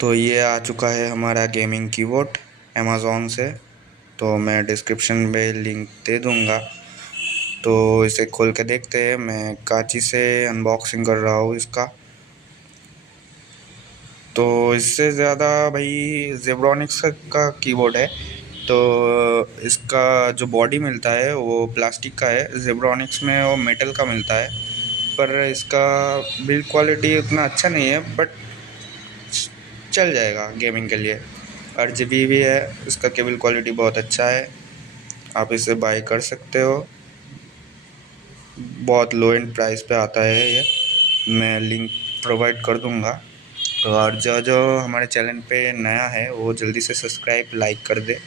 तो ये आ चुका है हमारा गेमिंग कीबोर्ड अमेज़ॉन से। तो मैं डिस्क्रिप्शन में लिंक दे दूँगा। तो इसे खोल के देखते हैं। मैं कांची से अनबॉक्सिंग कर रहा हूँ इसका। तो इससे ज़्यादा भाई ज़ेब्रॉनिक्स का कीबोर्ड है। तो इसका जो बॉडी मिलता है वो प्लास्टिक का है, ज़ेब्रॉनिक्स में वो मेटल का मिलता है। पर इसका बिल्ड क्वालिटी उतना अच्छा नहीं है, बट चल जाएगा गेमिंग के लिए। RGB भी है, इसका केबल क्वालिटी बहुत अच्छा है, आप इसे बाय कर सकते हो। बहुत लो एंड प्राइस पे आता है ये। मैं लिंक प्रोवाइड कर दूंगा। तो और जो जो हमारे चैनल पे नया है वो जल्दी से सब्सक्राइब लाइक कर दे।